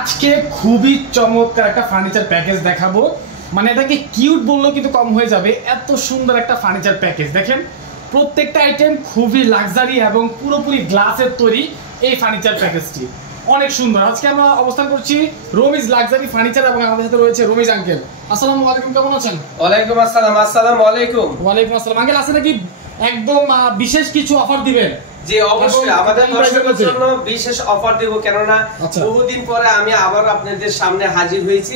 আজকে খুবই চমৎকার একটা ফার্নিচার প্যাকেজ দেখাবো। মানে এটাকে কিউট বললেও কিন্তু কম হয়ে যাবে, এত সুন্দর একটা ফার্নিচার প্যাকেজ। দেখেন প্রত্যেকটা আইটেম খুবই লাক্সারি এবং পুরোপুরি গ্লাসের তৈরি। এই ফার্নিচার প্যাকেজটি অনেক সুন্দর। আজকে আমরা অবস্থান করছি রমিজ লাক্সারি ফার্নিচার এবং আমাদের সাথে রয়েছে রমিজ আঙ্কেল। আসসালামু আলাইকুম, কেমন আছেন? ওয়ালাইকুম আসসালাম। আসসালামু আলাইকুম। ওয়ালাইকুম আসসালাম। আঙ্কেল আছে নাকি একদম বিশেষ কিছু অফার দিবেন? জি অবশ্যই, আমাদের দর্শকদের জন্য বিশেষ অফার দেব, কেননা বহুদিন পরে আমি আবার আপনাদের সামনে হাজির হয়েছি।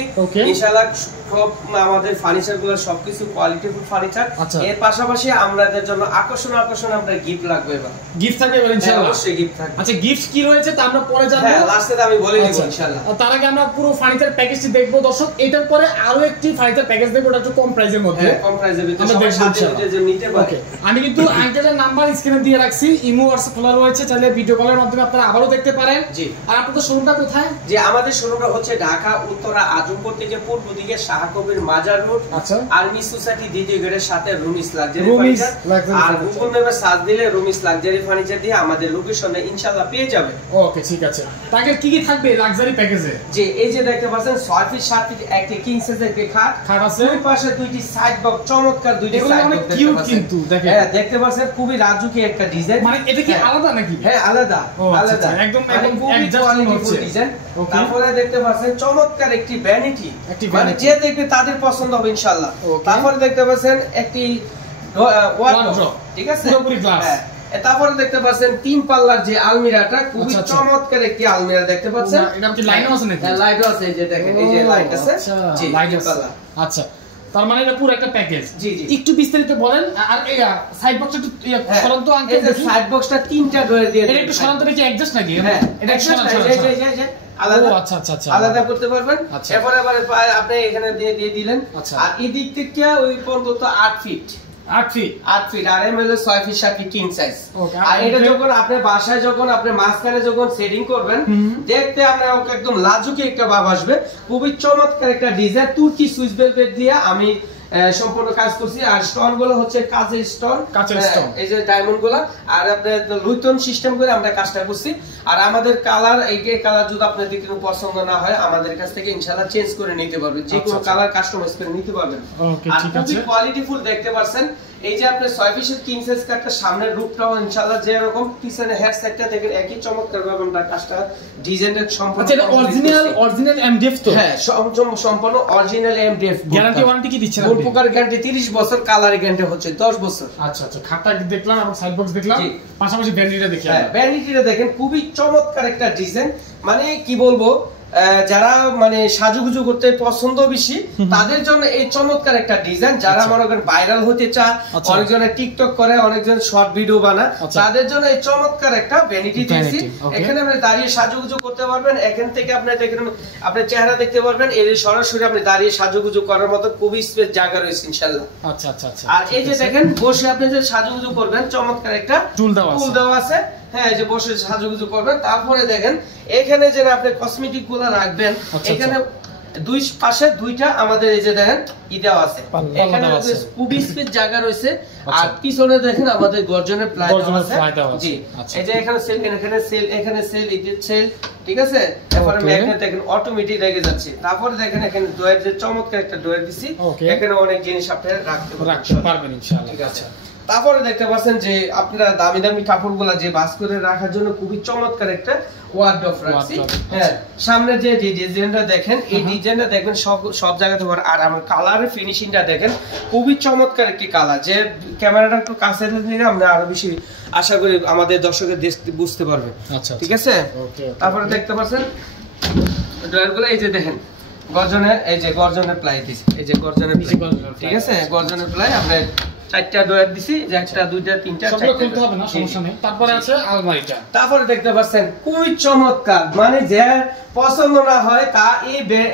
ইনশাআল্লাহ সব আমাদের ফার্নিচার গুলো সবকিছু কোয়ালিটিফুল ফার্নিচার। এর পাশাপাশি আমাদের জন্য আকর্ষণ আমরা গিফট লাগবে। এবার গিফট থাকবে ইনশাআল্লাহ? অবশ্যই গিফট থাকবে। আচ্ছা গিফট কি রয়েছে তা আমরা পরে জানবো। হ্যাঁ লাস্টে আমি বলে দেব ইনশাআল্লাহ। তার আগে আমরা পুরো ফার্নিচার প্যাকেজটি দেখবো দর্শক। এটার পরে আরো একটি ফার্নিচার প্যাকেজ দেখবো, ওটা একটু কম প্রাইসের মধ্যে। হ্যাঁ কম প্রাইসের ভিতরে সবাই সাথে যে নিতে পারে। আমি কিন্তু আঙ্কেলের নাম্বার স্ক্রিনে দিয়ে রাখছি, ইমো হোয়াটসঅ্যাপ খোলা রয়েছে, চাইলে ভিডিও কলের মাধ্যমে আপনারা আবারও দেখতে পারেন। জি। আর আপনাদের শোরুমটা কোথায়? যে আমাদের শোরুমটা হচ্ছে ঢাকা উত্তরা আজমপুর থেকে পূর্ব দিকে শাহকবির মাজার রোড, আর্মি সোসাইটি দ্বিতীয় গেটের সাথে রুমিস লাক্সারি ফার্নিচার। আর গুগল ম্যাপে সার্চ দিলে রুমিস লাক্সারি ফার্নিচার দিয়ে আমাদের লোকেশনে ইনশাআল্লাহ পেয়ে যাবে। ওকে ঠিক আছে। তাকে কি কি থাকবে লাক্সারি প্যাকেজে? যে এই যে দেখতে পাচ্ছেন 6 ফিট 7 ফিট একটা কিং সাইজের খাট আছে, দুই পাশে দুইটি সাইড বক্স, চমৎকার দুইটি সাইড বক্স কিউট কিন্তু দেখেন। হ্যাঁ দেখতে পাচ্ছেন খুবই রাজুকি একটা ডিজাইন। মানে এটা কি আলাদা নাকি? হ্যাঁ আলাদা আলাদা একদম কোয়ালিটিফুল ডিজাইন। তারপরে দেখতে পাচ্ছেন চমৎকার একটি ভ্যানিটি, মানে যে দেখবে তাদের পছন্দ হবে ইনশাআল্লাহ। তারপরে দেখতে পাচ্ছেন একটি ওয়ার্ডরোব, ঠিক আছে পুরোপুরি গ্লাস। তারপরে দেখতে পাচ্ছেন তিন পাল্লার যে আলমিরাটা, খুবই চমৎকার একটি আলমিরা দেখতে পাচ্ছেন। এটা কি লাইনও আছে নাকি? হ্যাঁ লাইটও আছে, এই যে দেখেন এই যে লাইট আছে। জি লাইট আছে। আচ্ছা তার মানে এটা পুরো একটা প্যাকেজ। জি জি একটু বিস্তারিত বলেন। আর এই সাইড বক্সটা একটু সরান্ত আঙ্কেল, এই সাইড বক্সটা তিনটা ডোর দিয়ে এটা একটু সরান্ত কি অ্যাডজাস্ট নাকি? হ্যাঁ এটা আলাদা। আচ্ছা আচ্ছা আচ্ছা আলাদা করতে পারবেন। এরপরে আবার আপনি এখানে দিয়ে দিলেন। আর এই দিক থেকে ওই পর্যন্ত 8 ফিট 8 ফিট আর এম এর 6 ফিট 7 ফিট কিং সাইজ। আর এটা যখন আপনি বাসায় যখন আপনি মাঝখানে যখন সেটিং করবেন, দেখতে আপনার একদম লাজুকি একটা ভাব আসবে। খুবই চমৎকার একটা ডিজাইন, তুর্কি সুইস ভেলভেট দিয়ে আমি সম্পূর্ণ কাজ করছি। আর স্টোন গুলো হচ্ছে কাচের স্টোন, এই যে ডায়মন্ড গুলা। আর আপনার লুইটন সিস্টেম করে আমরা কাজটা করছি। আর আমাদের কালার, এই কালার যদি আপনাদের কোনো পছন্দ না হয় আমাদের কাছ থেকে ইনশাআল্লাহ চেঞ্জ করে নিতে পারবেন, যে কোনো কালার কাস্টমাইজ করে নিতে পারবেন। আর খুবই কোয়ালিটিফুল দেখতে পাচ্ছেন। এই যে আপনি 6 ফিট কিং সাইজ কাটটা সামনের রূপটাও ইনশাআল্লাহ যে এরকম, পিছনে হেড সাইডটা দেখেন একই চমৎকার ভাবে আমরা কাজটা ডিজাইনটা সম্পূর্ণ। আচ্ছা এটা অরিজিনাল এমডিএফ তো? হ্যাঁ সম্পূর্ণ অরিজিনাল এমডিএফ। গ্যারান্টি ওয়ারেন্টি কি দিচ্ছেন? ফুল প্রকার গ্যারান্টি 30 বছর, কালার গ্যারান্টি হচ্ছে 10 বছর। আচ্ছা আচ্ছা খাটটা দেখলাম এবং সাইড বক্স দেখলাম, পাশাপাশি ভ্যানিটিটা দেখলাম। হ্যাঁ ভ্যানিটিটা দেখেন খুবই চমৎকার একটা ডিজাইন। মানে কি বলবো, যারা মানে সাজুগুজু করতে পছন্দ বেশি তাদের জন্য এই চমৎকার একটা ডিজাইন। যারা মনে করেন ভাইরাল হতে চায়, অনেকজনের টিকটক করে, অনেকজন শর্ট ভিডিও বানায়, তাদের জন্য এই চমৎকার একটা ভ্যানিটি দিয়েছি। এখানে আপনি দাঁড়িয়ে সাজুগুজু করতে পারবেন। এখান থেকে আপনি দেখেন আপনার চেহারা দেখতে পারবেন। এর সরাসরি আপনি দাঁড়িয়ে সাজুগুজু করার মতো খুবই স্পেস জায়গা রয়েছে ইনশাআল্লাহ। আচ্ছা আচ্ছা আচ্ছা। আর এই যে দেখেন বসে আপনি যে সাজুগুজু করবেন, চমৎকার একটা টুল দেওয়া আছে। হ্যাঁ যে বসে সাজুগুজু করবেন। তারপরে দেখেন এখানে যে আপনি কসমেটিক গুলো রাখবেন, এখানে দুই পাশে দুইটা আমাদের এই যে দেখেন দেওয়া আছে। এখানে খুবই স্পেস জায়গা রয়েছে। আর পিছনে দেখেন আমাদের গর্জনের প্লাই দেওয়া আছে। জি এই যে এখানে সেল, এখানে সেল, এই যে সেল, ঠিক আছে। এরপরে ম্যাগনেট দেখেন অটোমেটিক রেখে যাচ্ছে। তারপরে দেখেন এখানে ডোর, যে চমৎকার একটা ডোর দিছি। এখানে অনেক জিনিস আপনি রাখতে পারবেন ইনশাআল্লাহ। ঠিক আছে। তারপরে দেখতে পাচ্ছেন যে আপনারা দামি দামি কাপড়গুলা যে বাস করে রাখার জন্য খুবই চমৎকার একটা ওয়ার্ডরোব রাখছি। হ্যাঁ সামনে যে ডিজাইনটা দেখেন, এই ডিজাইনটা দেখবেন সব জায়গাতে। আর আমার কালারের ফিনিশিংটা দেখেন খুবই চমৎকার একটি কালার। যে ক্যামেরাটা একটু কাছে নিলে আমরা আরো বেশি আশা করি আমাদের দর্শকের বুঝতে পারবে। আচ্ছা ঠিক আছে। তারপরে দেখতে পাচ্ছেন ড্রয়ারগুলো, এই যে দেখেন গর্জনের, এই যে গর্জনের প্লাই দিছি, এই যে গর্জনের প্লাই, ঠিক আছে। গর্জনের প্লাই আমরা 4টা ডয়ার দিছি, যে 1টা 2টা 3টা সবগুলো খুলতে হবে না, সমস্যা নেই। তারপরে আছে আলমারিটা। তারপরে দেখতে পাচ্ছেন খুবই চমৎকার, মানে যে পছন্দ না হয় তা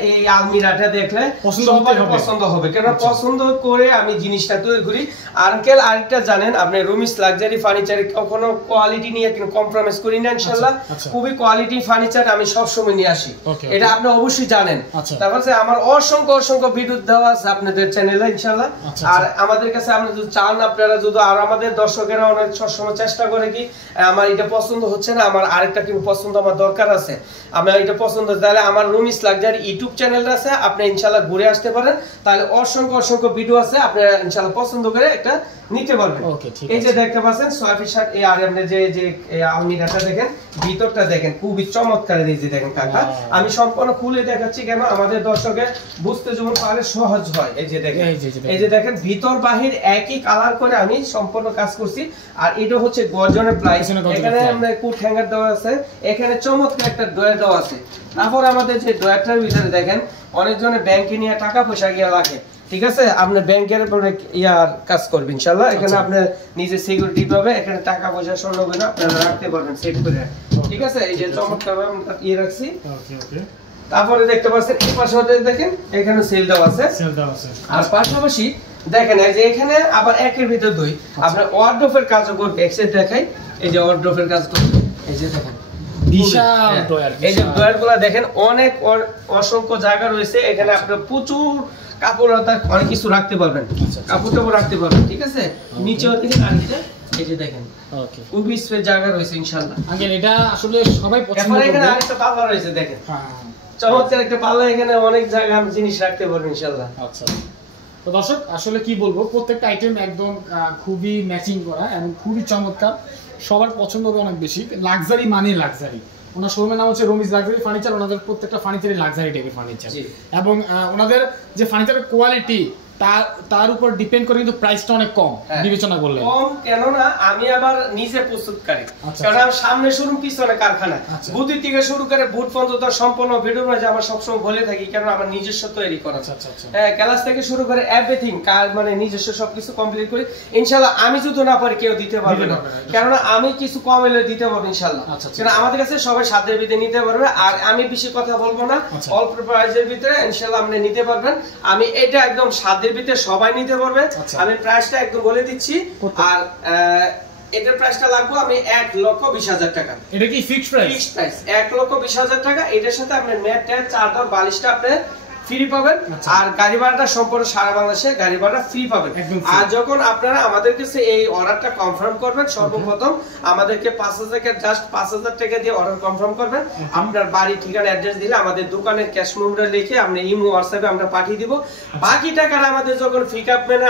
এই আলমিরাটা দেখলে পছন্দ হবে, কেন পছন্দ করে আমি জিনিসটা তৈরি করি। আঙ্কেল আরেকটা জানেন, আপনি রুমিস লাক্সারি ফার্নিচারে কখনো কোয়ালিটি নিয়ে কোনো কম্প্রোমাইজ করি না ইনশাআল্লাহ। খুবই কোয়ালিটি ফার্নিচার আমি সব সময় নিয়ে আসি, এটা আপনি অবশ্যই জানেন। তারপরে আমার অসংখ্য ভিডিও দেওয়া আছে আপনাদের চ্যানেলে ইনশাআল্লাহ। আর আমাদের কাছে আপনি যদি চান আপনারা যদি, আর আমাদের দর্শকেরা অনেক সবসময় চেষ্টা করে কি আমার এটা পছন্দ হচ্ছে না, আমার আরেকটা কিন্তু পছন্দ আমার দরকার আছে, আমার এটা পছন্দ, তাহলে আমার রুমিস লাক্সারি ইউটিউব চ্যানেলটা আছে, আপনি ইনশাআল্লাহ ঘুরে আসতে পারেন, তাহলে অসংখ্য অসংখ্য ভিডিও আছে, আপনারা ইনশাআল্লাহ পছন্দ করে একটা নিতে পারবেন। এই যে দেখতে পাচ্ছেন 6 ফিট 7 এই আর আপনি যে আলমিরাটা দেখেন, ভিতরটা দেখেন খুবই চমৎকার। এই যে দেখেন কাকা, আমি সম্পূর্ণ খুলে দেখাচ্ছি কেন আমাদের দর্শকের বুঝতে যেমন পারে সহজ হয়। এই যে দেখেন, এই যে দেখেন ভিতর বাহির একই কালার করে আমি সম্পূর্ণ কাজ করছি। আর এটা হচ্ছে গর্জনের প্রাইস, এখানে আমরা কুট হ্যাঙ্গার দেওয়া আছে, এখানে চমৎকার একটা ডয়ার দেওয়া আছে। তারপর আমাদের যে ডয়ারটার ভিতরে দেখেন অনেকজনের ব্যাংকে নিয়ে টাকা পয়সা গিয়ে লাগে, ঠিক আছে, আপনি ব্যাংকের পরে ইয়ার কাজ করবেন ইনশাআল্লাহ, এখানে আপনি নিজে সিকিউরিটি পাবে, এখানে টাকা পয়সা স্বর্ণ গয়না আপনারা রাখতে পারবেন সেট করে, ঠিক আছে। এই যে চমৎকার আমরা ইয়ে রাখছি। তারপরে দেখতে পাচ্ছেন এই পাশে দেখেন এখানে সেল দেওয়া আছে, আর পাশাপাশি দেখেন এই যে এখানে আবার একের ভিতর দুই আপনার ওয়ার্ডরোবের কাজও করবে। এক্সেট দেখাই, এই যে ওয়ার্ডরোবের কাজ করবে, এই যে দেখেন বিশাল ডয়ার, এই যে ডয়ারগুলো দেখেন অনেক অসংখ্য জায়গা রয়েছে, এখানে আপনি প্রচুর কাপড় অনেক কিছু রাখতে পারবেন, কাপড় টাপড় রাখতে পারবেন, ঠিক আছে। নিচেও দেখেন আরেকটা, এই যে দেখেন ওকে খুবই স্পেস জায়গা রয়েছে ইনশাআল্লাহ। আগে এটা আসলে সবাই পছন্দ করে। এখানে আরেকটা পাল্লা রয়েছে দেখেন, চমৎকার একটা পাল্লা, এখানে অনেক জায়গা আমি জিনিস রাখতে পারবো ইনশাআল্লাহ। আচ্ছা, তো দর্শক আসলে কি বলবো, প্রত্যেকটা আইটেম একদম খুবই ম্যাচিং করা এবং খুবই চমৎকার, সবার পছন্দ হবে অনেক বেশি। লাক্সারি মানে লাক্সারি, ওনার শোরুমের নাম হচ্ছে রমিজ লাক্সারি ফার্নিচার, ওনাদের প্রত্যেকটা ফার্নিচারই লাক্সারি টাইপের ফার্নিচার, এবং ওনাদের যে ফার্নিচারের কোয়ালিটি তার উপর ডিপেন্ড করে কিন্তু প্রাইসটা অনেক কম বিবেচনা করলে। কম কেন না, আমি আবার নিজে প্রস্তুতকারী, কারণ সামনে শোরুম পিছনে কারখানা, বুদ্ধি থেকে শুরু করে বুট পর্যন্ত সম্পূর্ণ ভিডিও মাঝে আমার সবসময় বলে থাকি, কারণ আমার নিজস্ব তৈরি করা, ক্লাস থেকে শুরু করে এভরিথিং মানে নিজস্ব সবকিছু কমপ্লিট করি ইনশাআল্লাহ। আমি যদি না পারি কেউ দিতে পারবে না, কেননা আমি কিছু কম এলে দিতে পারবো ইনশাআল্লাহ, কারণ আমাদের কাছে সবাই সাধ্যের ভিতরে নিতে পারবে। আর আমি বেশি কথা বলবো না, অল্প প্রাইসের ভিতরে ইনশাআল্লাহ আপনি নিতে পারবেন। আমি এটা একদম সাধ্যের ভিতরে সবাই নিতে পারবে, আমি প্রাইসটা একদম বলে দিচ্ছি। আর এটার প্রাইসটা লাগবে আমি 1,20,000 টাকা। এটা কি ফিক্সড প্রাইস? ফিক্সড প্রাইস 1,20,000 টাকা। এটার সাথে আপনি ম্যাট ট্যাট চাদর বালিশটা আপনি ফ্রি পাবেন, আর গাড়ি ভাড়াটা সম্পূর্ণ সারা বাংলাদেশে গাড়ি ভাড়া ফ্রি পাবেন। আর যখন আপনারা আমাদের কাছে এই অর্ডারটা কনফার্ম করবেন, সর্বপ্রথম আমাদেরকে 5,000 টাকা দিয়ে অর্ডার কনফার্ম করবেন। আপনার বাড়ি ঠিকানা অ্যাড্রেস দিলে আমাদের দোকানের ক্যাশ মেমোটা লিখে আমরা ইমো হোয়াটসঅ্যাপে আমরা পাঠিয়ে দিব। বাকি টাকাটা আমাদের যখন পিকআপ মেনে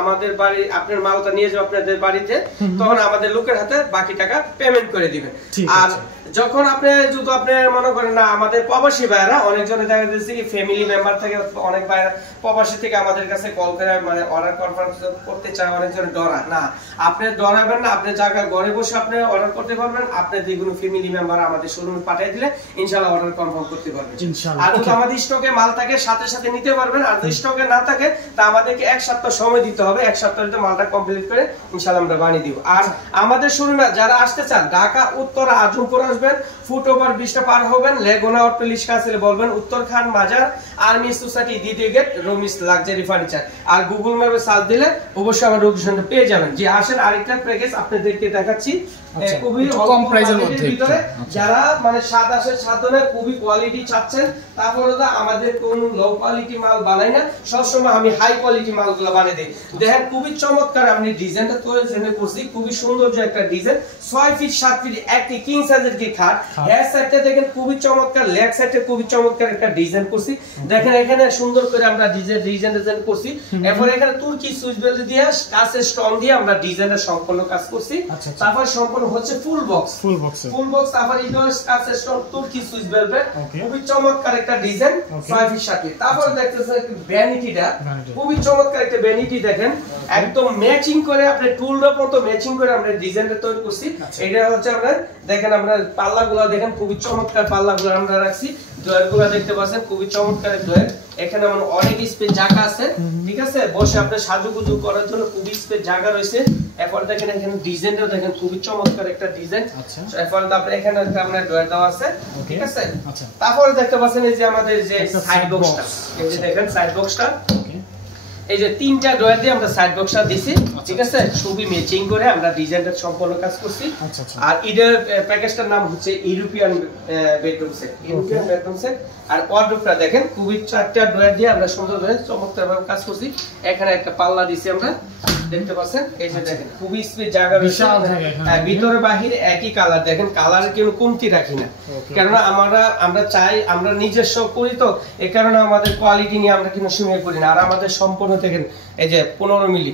আমাদের বাড়ি আপনার মালটা নিয়ে যাবে আপনাদের বাড়িতে, তখন আমাদের লোকের হাতে বাকি টাকা পেমেন্ট করে দিবেন। আর যখন আপনি যদি আপনি মনে করেন না, আমাদের প্রবাসী ভাইরা অনেকজনে দেখা যাচ্ছে কি ফ্যামিলি মেম্বার থেকে অনেক ভাইরা প্রবাসী থেকে আমাদের কাছে কল করে মানে অর্ডার কনফার্ম করতে চায়, অনেকজন ডরা না, আপনি ডরাবেন না, আপনি জায়গা ঘরে বসে আপনি অর্ডার করতে পারবেন। আপনি যে কোনো ফ্যামিলি মেম্বার আমাদের শোরুমে পাঠিয়ে দিলে ইনশাআল্লাহ অর্ডার কনফার্ম করতে পারবেন ইনশাআল্লাহ। আর যদি আমাদের স্টকে মাল থাকে সাথে সাথে নিতে পারবেন, আর যদি স্টকে না থাকে তা আমাদেরকে 1 সপ্তাহ সময় দিতে হবে, 1 সপ্তাহের ভিতরে মালটা কমপ্লিট করে ইনশাআল্লাহ আমরা বানিয়ে দিব। আর আমাদের শোরুমে যারা আসতে চান ঢাকা উত্তর আজমপুর আসবেন, ফুটওভার ব্রিজটা পার হবেন, লেগুনা অটোলিশ কাছে বলবেন উত্তরখান বাজার আর্মি সোসাইটি দ্বিতীয় গেট রমিজ লাক্সারি ফার্নিচার। আর গুগল ম্যাপে সার্চ দিলে অবশ্যই আমার লোকেশনটা পেয়ে যাবেন। যে আসেন আরেকটা প্যাকেজ আপনাদেরকে দেখাচ্ছি, খুবই কম প্রাইসের মধ্যে, যারা মানে স্বাদ আসে সাধনে খুবই কোয়ালিটি চাচ্ছেন, তারপরে তো আমাদের কোন লো কোয়ালিটি মাল বানাই না, সবসময় আমি হাই কোয়ালিটি মালগুলো বানিয়ে দিই। দেখেন খুবই চমৎকার আপনি ডিজাইনটা তৈরি করছি, খুবই সুন্দর যে একটা ডিজাইন, 6 ফিট 7 ফিট একটি কিং সাইজের কি খাট। হেড সাইডটা দেখেন খুবই চমৎকার, লেগ সাইডে খুবই চমৎকার একটা ডিজাইন করছি। দেখেন এখানে সুন্দর করে আমরা ডিজাইন করছি। এরপর এখানে তুর্কি সুইচ বেল্ট দিয়ে কাঁচের স্টোন দিয়ে আমরা ডিজাইনের সম্পূর্ণ কাজ করছি। তারপর সম্পূর্ণ হচ্ছে ফুল বক্স, তারপর ইডোস কাঁচের স্টোন তুর্কি সুইচ বেল্ট, খুবই চমৎকার একটা ডিজাইন 6 ফিট 7 ফিট। তারপর দেখতেছেন ভ্যানিটিটা, খুবই চমৎকার একটা ভ্যানিটি, দেখেন একদম ম্যাচিং করে আপনি টুলটার মতো ম্যাচিং করে আমরা ডিজাইনটা তৈরি করছি। এটা হচ্ছে আমরা দেখেন আমরা পাল্লাগুলো দেখেন খুবই চমৎকার পাল্লাগুলো আমরা রাখছি, ডয়ারগুলো দেখতে পাচ্ছেন খুবই চমৎকার ডয়ার। এখানে আমার অনেক স্পেস জায়গা আছে, ঠিক আছে, বসে আপনি সাজুগুজু করার জন্য খুবই স্পেস জায়গা রয়েছে। এরপর দেখেন এখানে ডিজাইনটাও দেখেন খুবই চমৎকার একটা ডিজাইন। এরপর তারপরে এখানে আপনার ডয়ার দেওয়া আছে, ঠিক আছে। তারপরে দেখতে পাচ্ছেন এই যে আমাদের যে সাইড বক্সটা, এই যে দেখেন সাইড বক্সটা, এই যে 3টা ডয়ার দিয়ে আমরা সাইড বক্সটা দিছি, ঠিক আছে, খুবই ম্যাচিং করে আমরা ডিজাইনটা সম্পূর্ণ কাজ করছি। আর এর প্যাকেজটার নাম হচ্ছে European bedroom set, European bedroom set. আর ওয়ার্ডরোবটা দেখেন খুবই 4টা ডয়ার দিয়ে আমরা সুন্দর করে চমৎকারভাবে কাজ করছি। এখানে একটা পাল্লা দিছি আমরা, দেখতে পাচ্ছেন এই যে দেখেন খুবই স্পেস জায়গা রয়েছে, ভিতরে বাহিরে একই কালার, দেখেন কালার কেউ কমতি রাখি না, কারণ আমরা চাই আমরা নিজস্ব করি তো এই কারণে আমাদের কোয়ালিটি নিয়ে আমরা কিন্তু সময় করি না। আর আমাদের সম্পূর্ণ দেখেন এই যে 15 মিলি,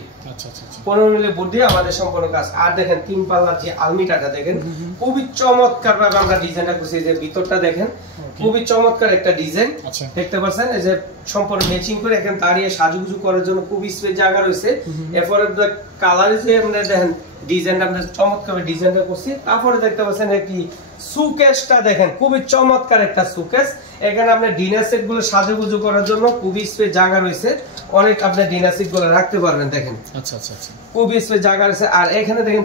15 মিলি বোর্ড দিয়ে আমাদের সম্পূর্ণ কাজ। আর দেখেন 3 পাল্লার যে আলমিরাটা দেখেন খুবই চমৎকার ভাবে আমরা ডিজাইনটা করছি, যে ভিতরটা দেখেন খুবই চমৎকার একটা ডিজাইন দেখতে পাচ্ছেন, এই যে সম্পূর্ণ ম্যাচিং করে এখানে দাঁড়িয়ে সাজুগুজু করার জন্য খুবই স্পেস জায়গা রয়েছে। এরপরে কালার যে আমরা দেখেন ডিজাইনটা আমরা চমৎকার ডিজাইনটা করছি। তারপরে দেখতে পাচ্ছেন একটি সুকেসটা দেখেন খুবই চমৎকার একটা সুকেস, এখানে আপনি ডিনার সেট গুলো সাজুগুজু করার জন্য খুবই স্পেস জায়গা রয়েছে, অনেক আপনি ডিনার সেট গুলো রাখতে পারবেন দেখেন। আচ্ছা আচ্ছা আচ্ছা, খুবই স্পেস জায়গা রয়েছে। আর এখানে দেখেন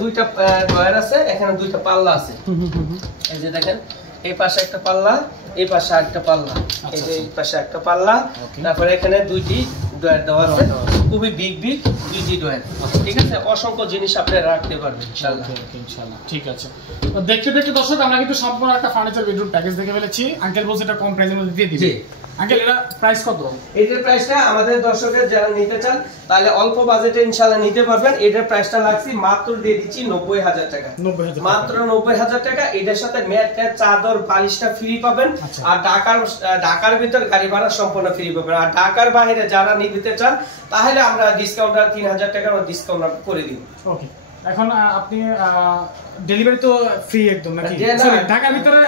দুইটা ডয়ার আছে, এখানে দুইটা পাল্লা আছে, এই যে দেখেন এই পাশে একটা পাল্লা, এই পাশে আরেকটা পাল্লা, এই যে এই পাশে একটা পাল্লা, তারপরে এখানে দুইটি ডয়ার দেওয়া আছে, খুবই বিগ দুইটি ডয়ার, ঠিক আছে। অসংখ্য জিনিস আপনি রাখতে পারবেন ইনশাআল্লাহ। ইনশাআল্লাহ ঠিক আছে। তো দেখতে দর্শক আমরা কিন্তু সম্পূর্ণ একটা ফার্নিচার বেডরুম প্যাকেজ দেখে ফেলেছি। আঙ্কেল বলছে এটা কম প্রাইসের মধ্যে দিয়ে দিবে। আঙ্কেল এটা প্রাইস কত? এটার প্রাইসটা আমাদের দর্শকের যারা নিতে চান তাহলে অল্প বাজেটে ইনশাআল্লাহ নিতে পারবেন। এটার প্রাইসটা লাগছে মাত্র দিয়ে দিচ্ছি 90,000 টাকা, মাত্র 90,000 টাকা। এটার সাথে ম্যাট চাদর বালিশটা ফ্রি পাবেন। আর ঢাকার ভিতর গাড়ি ভাড়া সম্পূর্ণ ফ্রি পাবেন। আর ঢাকার বাইরে যারা নিতে চান তাহলে আমরা ডিসকাউন্ট 3,000 টাকার ডিসকাউন্ট করে দিব। ওকে, এখন আপনি ডেলিভারি তো ফ্রি একদম নাকি? ঢাকার ভিতরে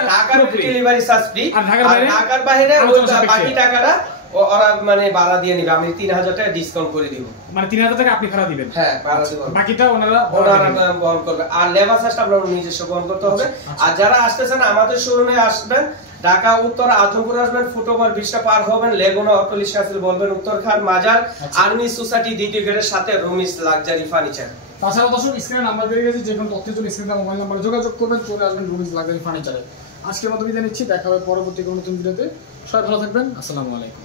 ডেলিভারি চার্জ ফ্রি, আর ঢাকার বাইরে বাকি টাকাটা ওরা মানে ভাড়া দিয়ে নিবে, আমি 3,000 টাকা ডিসকাউন্ট করে দিব। মানে 3,000 টাকা আপনি ভাড়া দিবেন? হ্যাঁ, ভাড়া দিব, বাকিটা ওনারা বহন করবে। আর লেবার চার্জটা আপনার নিজস্ব বহন করতে হবে। আর যারা আসতেছেন আমাদের শোরুমে আসবেন, ঢাকা উত্তর আজমপুর আসবেন, ফুটওভার ব্রিজটা পার হবেন, লেগুনা অটোরিকশা কাছে বলবেন উত্তরখান মাজার আর্মি সোসাইটি দ্বিতীয় গেটের সাথে রুমিস লাক্সারি ফার্নিচার। তাছাড়া দর্শক স্ক্রিনে নাম্বার দিয়ে গেছে, যে কোনো তথ্যের জন্য স্ক্রিনে মোবাইল নাম্বারে যোগাযোগ করবেন, চলে আসবেন রুমিস লাক্সারি ফার্নিচারে। আজকের মতো বিদায় নিচ্ছি, দেখা হবে পরবর্তী কোনো নতুন ভিডিওতে। সবাই ভালো থাকবেন, আসসালামু আলাইকুম।